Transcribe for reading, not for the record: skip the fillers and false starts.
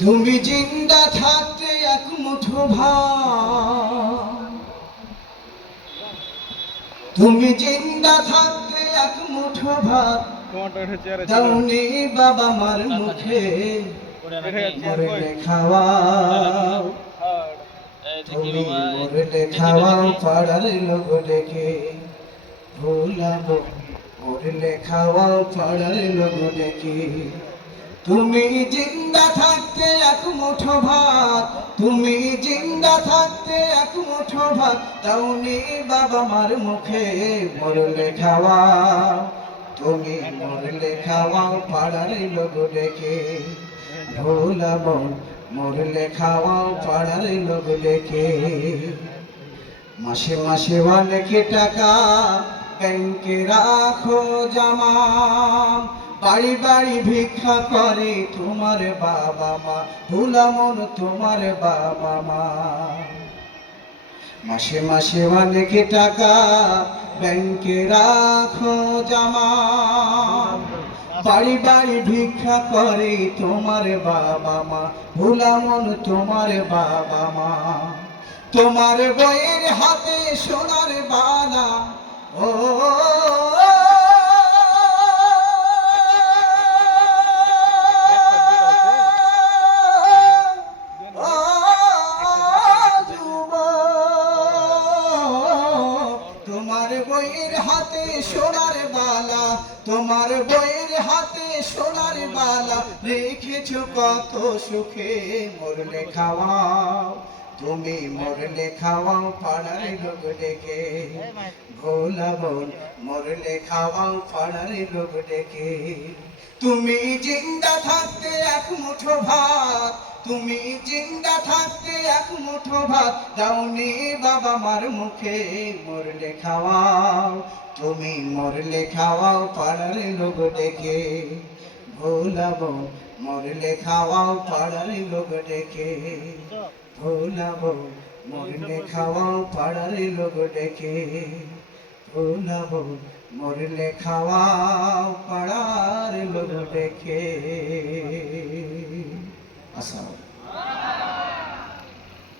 তুমি জিন্দা থাকতে এক মুঠো ভাত, তুমি জিন্দা থাকতে এক মুঠো ভাত দাওনি বাবা মার মুখে, মরলে খাওয়াও, তুমি মরলে খাওয়াও পাড়ার লোক ডেকে, ভোলাবো মরলে খাওয়াও পাড়ার লোক ডেকে। তুমি জিন্দা থাকতে এক মুঠো ভাত, তুমি জিন্দা থাকতে এক মুঠো ভাত দাওনি বাবা মার মুখে, মরলে খাওয়াও, তুমি মরলে খাওয়াও পাড়ার লোক ডেকে, ভোলাবো মরলে খাওয়াও পাড়ার লোক ডেকে। মাসে মাসে অনেক টাকা ব্যাংকে রাখো জমা, বাড়ি বাড়ি ভিক্ষা করে তোমার বাবা মা, ভোলামন তোমার বাবা মা। মাসে মাসে অনেক টাকা ব্যাংকে রাখো জমা, বাড়ি বাড়ি ভিক্ষা করে তোমার বাবা মা, ভোলামন তোমার বাবা মা। তোমার বইয়ের হাতে সোনার বালা, ও তোমার বইয়ের হাতে সোনার বালা, তোমার বইয়ের হাতে সোনার বালা রেখেছো কত সুখে, মরলে খাওয়াও, তুমি মরলে খাওয়াও পাড়ার লোক ডেকে, ভোলাবো মরলে খাওয়াও পাড়ার লোক ডেকে। তুমি জিন্দা থাকতে এক মুঠো ভাত, তুমি জিন্দা থাকতে এক মুঠো ভাত দাওনি বাবা মার মুখে, মরলে খাওয়াও, তুমি মরলে খাওয়াও পাড়ার লোক ডেকে, ভোলাবো মরলে খাওয়াও পাড়ার লোক ডেকে, ভোলাবো মরলে খাওয়াও পাড়ার লোক ডেকে, ভোলাবো মরলে খাওয়াও পাড়ার লোক ডেকে। আসসালামু আলাইকুম।